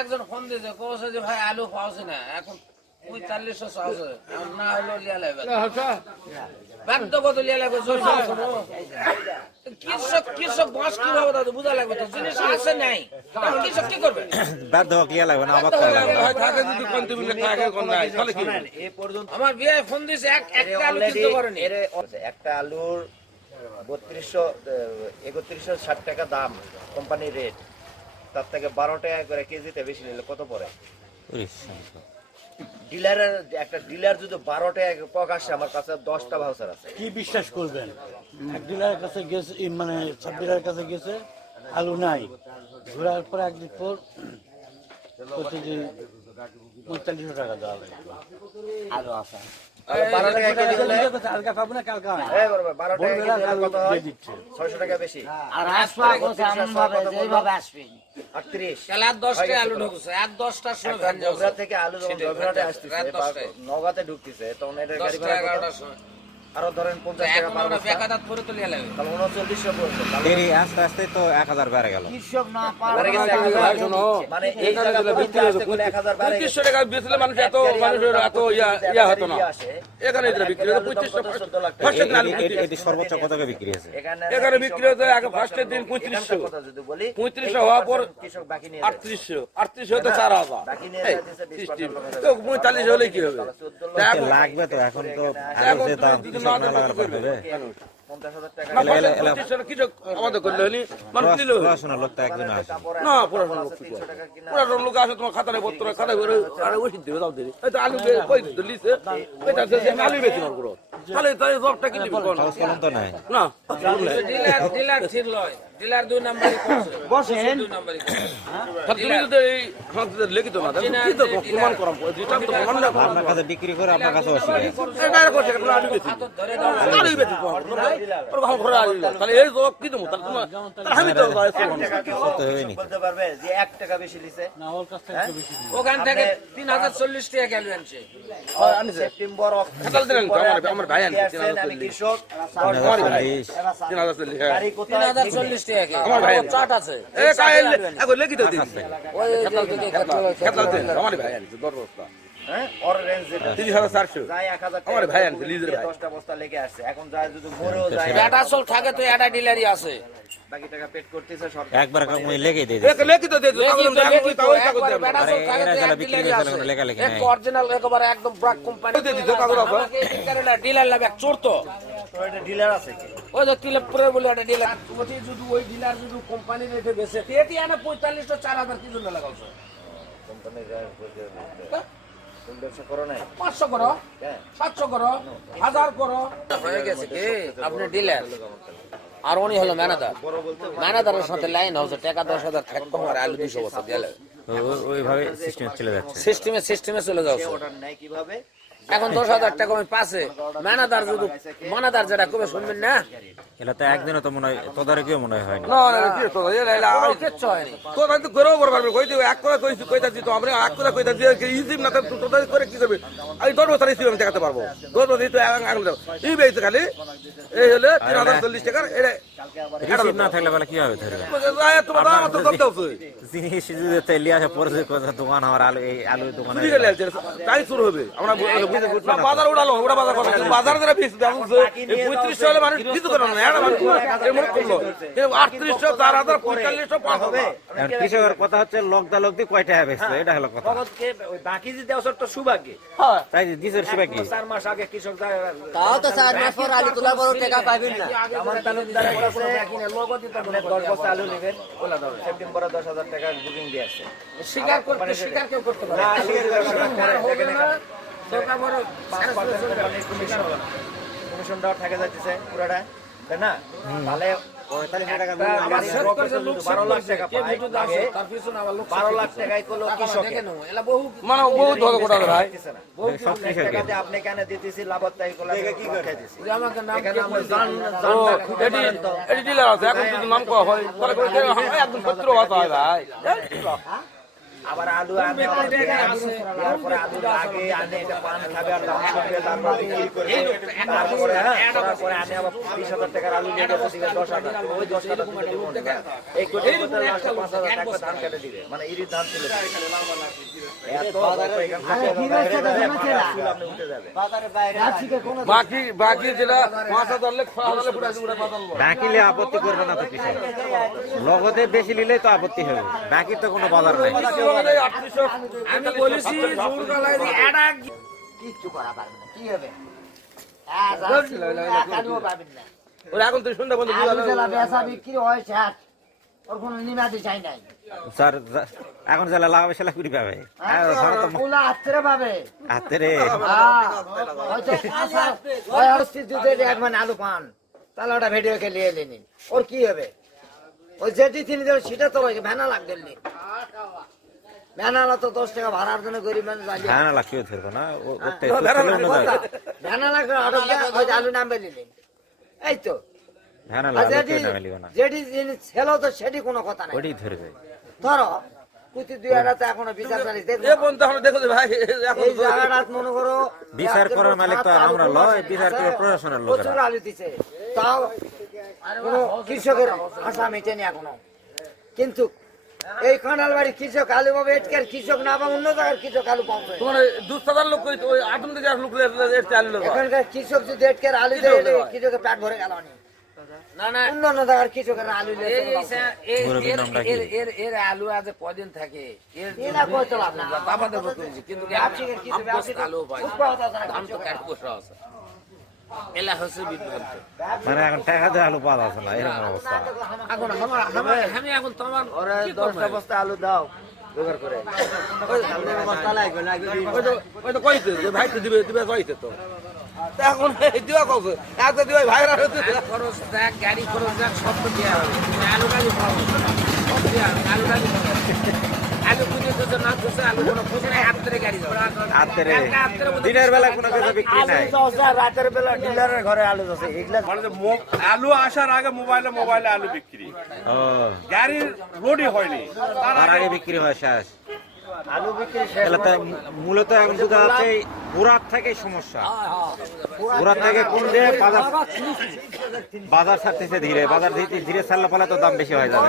একজন ফোন দিয়েছে কৌছে যে ভাই আলু পাওয়া না এখন 4500 চাওছে না হলো লিয়া লাগবে বাধ্য কত লিয়া লাগবে কৃষক বাঁশ কিভাবে দাদু বুঝা লাগবে তো জিনিস আছে নাই কৃষক কি করবে বাধ্য লিয়া লাগবে না আবার করা লাগবে থাকে যদি কন্টিনিউ থাকে কোন নাই তাহলে কি এই পর্যন্ত আমার বিয়ে ফোন দিয়েছে একটা আলু কিনতে পারেনি একটা আলুর 3160 টাকা দাম কোম্পানির রেট তার থেকে 12 টাকা করে কেজিতে বেশি নিলে কত পড়ে ডিলারের একটা ডিলার যদি 12 টাকা প্রকাশ্যে আমার কাছে 10টা ভাউচার আছে কি বিশ্বাস করবেন এক ডিলারের কাছে গেছে মানে সব ডিলারের কাছে গেছে আলু নাই ঘোরার পর একদিন পর বলছে যে 4500 টাকা দেওয়া লাগবে আলু আসা 12 টাকা কেজি দিলে কালকে পাবো না কালকে এই বরাবর 12 টাকা কেজি দিলে কত হয় 600 টাকা বেশি আর আসবে এমন ভাবে যেভাবে আসবে 38 কাল আর 10টা আলু ঢুকছে আর 10টার সময় ভ্যান যাচ্ছে বগুড়া থেকে আলু যখন বগুড়াতে আসতেছে নওগাঁতে ঢুকতেছে তখন এটা গাড়ি ভাড়া 11টার সময় আরো ধরেন 50 টাকা এখন ওরা বেকাদাত করে তো লিয়া লাগবে তাহলে 3900 পড়ছে দেরি আস্তে আস্তে তো 1000 বেড়ে গেল কৃষক না বাড়ে গেছে 1000 মানে এই জায়গা বিক্রি আসতে গেলে 1000 বাড়ে 2500 টাকা বেচলে মানুষ এত মানুষের এত ইয়া হতো না এখানে এটা বিক্রি হতো 2500 লাখ ফার্স্টের দিন আলু এটি সর্বোচ্চ কত টাকা বিক্রি হয়েছে এখানে বিক্রি হতো আগে ফার্স্টের দিন 3500 কথা যদি বলি 3500 হওয়ার পর কৃষক বাকি নিয়ে 3800 হতো 4000 বাকি নিয়ে যাচ্ছে 20 তো 45 হলে কি হবে লাগবে তো এখন তো আলুর যে দাম কৃষক না লাগালে পারবে 50,000 টাকা কৃষক আমাদের করলে হলি মানুষ নিল পড়াশোনার লোক তো একজন আছে না পড়াশোনা লোক 300 টাকা কিনা পড়াশোনা লোক আসে তোমার খাতায় পত্র খাতায় করে আরে ওষুধ দিবে দাও দিবে এই তো আলু কই দিতে লিছে এটা সে আলু বেচি না পুরো তাহলে তাই জবটা কি দিবে কোন খরচ কলম তো নাই না ডিলার ঠিক লয় ডিলার 2 নাম্বারই করছে বসেন 2 নাম্বারই তুমি যদি এই হাতে লিখিত না কি তো প্রমাণ করাম যেটা তো প্রমাণ না আপনার কাছে বিক্রি করে আপনার কাছে অসুবিধা এটা করছে কেন আলু বেচি আলু বেচি ওর ভালো ঘরে আলু তাহলে এই জব কি দেবো তাহলে তোমার আমি তো সত্য হয়নি বলতে পারবে যে 1 টাকা বেশি লিছে না ওর কাছ থেকে একটু বেশি ওখান থেকে 3040 টাকা গেল আনছে সেপ্টেম্বর খাতাল দিলেন আমার ভাই আনছে আমি কৃষক আমার ভাই 3040 গাড়ি কোথায় 3040 টাকা আমার ভাই চাট আছে এ কাইল এখন লিখিত দিন ওই খাতাল দিন আমার ভাই আনছে 10 বস্তা হ্যাঁ ওর রেঞ্জ যেটা 3400 যায় 1000 আমার ভাই আনছে লিজের ভাই 10টা বস্তা লেগে আসছে এখন যায় যদি মরেও যায় এটা আসল থাকে তো এটা ডিলারই আছে বাকি টাকা পেড করতেছে সরকার একবার মই লেগে দিয়ে এক লিখিত দিয়ে দিও কাগজ দেব এটা আসল থাকে তো যারা বিক্রি ডিলারই করেছে আছে লেখালেখি এক নাই অরিজিনাল একেবারে একদম ব্র্যাক কোম্পানি দিয়ে দিত কাগজ আছে ডিলার লাগে চোর তো তো এটা ডিলার আছে কি ওই যে তিলেপুরে বলে একটা ডিলার ওটি যদি ওই ডিলার যদি কোম্পানি রেটে বেচে এটি আনে 4500 4000 কি জন্য লাগাওছো কোম্পানির ব্যবসা করো নাই 500 করো 700 করো 1000 করো হয়ে গেছে কি আপনি ডিলার আর উনি হলো ম্যানেজার ম্যানেজারের সাথে লাইন হচ্ছে টাকা 10,000 থাকতো আর আলু 200 বস্তা দিয়ে ওইভাবে সিস্টেম চলে যাচ্ছে সিস্টেমে চলে যাচ্ছে অর্ডার নাই কিভাবে এখন 10,000 টাকা আমি পাশে ম্যানেজার যেটা কবে শুনবেন না এটা তো একদিনও তো মনে হয় তদারকিও মনে হয়নি না না কি তো কিচ্ছু হয়নি তো তো গরো বরবার কই দিও এক করে কইছি কইতাছি তো আমরা এক করে কইতাছি যে ইজিম না তো তোদের করে কি করবে আমি 10 বছর ইজিম দেখাতে পারবো 10 বছর তো আঙুল দাও এই বেইতে খালি এই হলো 3040 টাকা এটা রিসিভ না থাকলে বলে কি হবে ধরবে তোমার দাম তো কত দাও জিনিস যদি তেলি আসে পরে কথা দোকান আমার আলু এই আলু দোকানে ঠিক আছে তাই শুরু হবে আমরা বাজার উড়ালো ওরা বাজার কথা বাজার যারা বেশি দাম 3500 হলে মানুষ কিছু করে না এটা মানুষ এমন করলো 3800 4000 4500 পাস হবে কৃষকের কথা হচ্ছে লোক দিয়ে কয়টা হবে এটা হলো কথা ওই বাকি যে দেওয়ার তো সুভাগ্য তাই দিছের সেবা কি 4 মাস আগে কৃষক তাও তো 4 মাস পর আলু তোলার পর টাকা পাবেন না আমার তালুকদার বলেছে কিনে লোগো দিতে 10 বস্তা আলু নেবেন ওলা দাও সেপ্টেম্বরে 10,000 টাকা বুকিং দিয়ে আছে স্বীকার কেউ করতে পারে না স্বীকার করে টাকা বড় কমিশন দেওয়ার থাকে যাচ্ছে পুরাটা তাই না তাহলে 45 টাকা 12 লাখ টাকা পায় 12 লাখ টাকায় কলো কৃষকের মানে বহুত ভালো কথা ভাই সব কৃষকের আপনি কেন দিতেছি লাভত তাই কলা কি খাইতেছি আমাকে নাম এখানে আমরা জান এডি ডিলার আছে এখন যদি নাম করা হয় তাহলে একদম সত্য কথা হয় ভাই আবার আলু আনে তারপরে আলু লাগে আনে এটা পান খাবে আর দাম করবে তারপর বিক্রি করবে তারপরে করার পরে আনে আবার 20,000 টাকার আলু নিয়ে গেছে দিবে 10,000 ওই 10,000 তুমি দেবো না এই কোটি মধ্যে লাস্ট 5,000 টাকা ধান কেটে দিবে মানে ইরি ধান তুলে দিবে এত আপনি উঠে যাবে বাকি যেটা 5,000 লেখ 6,000 পুরো আছে পুরো 5,000 বাকি নিলে আপত্তি করবে না তো কিছু লগতে বেশি নিলেই তো আপত্তি হবে বাকি তো কোনো বাজার নাই আমি বলেছি জোরকালায় এটা কিচ্ছু করা পারবে না কি হবে ওরা এখন তুই শুনতে বন্ধু বেচা বিক্রি হয় ষাট ওর কোনো নিমাদি চাই নাই স্যার এখন যারা লাভ সেলা কুড়ি পাবে ওলা হাতরে পাবে হাতে রে একবার আলু পান তাহলে ওটা ভিডিওকে নিয়ে নিন ওর কি হবে ওই যেটি তিনি দেবেন সেটা তো ভ্যানা লাগবে ভ্যানালা তো 10 টাকা ভাড়ার জন্য গরিব মানুষ হ্যাঁ না লাগবে ধরবো না ভ্যানা লাগবে আলু নামবে নিলেন এই তো হ্যাঁ না আর লাগবে না না যেটি জিনিস ছিল তো সেটি কোনো কথা নাই ওটাই ধরবে ধরো কুতি দুই আড়াতে এখনো বিচার জানিস দেখো এ বন্ধু আমরা দেখো যে ভাই এখন এই জায়গাটা মনে করো বিচার করার মালিক তো আর আমরা লয় বিচার করে প্রশাসনের লোকেরা প্রচুর আলু দিছে তাও কোনো কৃষকের আশা মেটেনি এখনো কিন্তু এই খানাল বাড়ি কৃষক আলু পাবে এটকার কৃষক না পাবে অন্য জায়গার কৃষক আলু পাবে তোমার 2,000 লোক কই ওই 8,000 লোক এর চালু লোক এখানকার কৃষক যদি এটকার আলু দেয় কৃষকের পেট ভরে গেল না না অন্য অন্য জায়গার কৃষকের আলু এর আলু আজ কদিন থাকে এর এরা কত লাভ না বাবা দেব করেছি কিন্তু ব্যবসায়ীর কিছু ব্যবসায়ী আলু পাই খুব কথা জানা দাম তো কাট বসা আছে এলা হচ্ছে বিভ্রান্ত মানে এখন টাকা দিয়ে আলু পাওয়া যাচ্ছে না এরকম অবস্থা এখন আমি এখন তোমার ওরা 10টা বস্তা আলু দাও জোগাড় করে ওই তো কইতে যে ভাই তো দিবে কইতে তো তা এখন দিবা কও একটা দিবা ভাইরা খরচ দেখ গাড়ি খরচ দেখ সব তো দেওয়া হবে তুমি আলু গাড়ি খাও সব দেওয়া হবে আলু গাড়ি আলু কিনে তো না খুঁজে আলু কোনো খুঁজে নাই হাতের গাড়ি যাবে হাতে রে দিনের বেলা কোনো কিছু বিক্রি নাই রাতের বেলা ডিলারের ঘরে আলু আছে এগুলা মানে যে আলু আসার আগে মোবাইলে আলু বিক্রি ও গাড়ির লোডই হয়নি তার আগে বিক্রি হয় শেষ আলু বিক্রি শেষ তাহলে তো মূলত এখন শুধু আছে বুড়ার থেকে সমস্যা বুড়ার থেকে কোন দিয়ে বাজার ছাড়তেছে ধীরে বাজার ধীরে ধীরে ছাড়লে পালে তো দাম বেশি হয়ে যাবে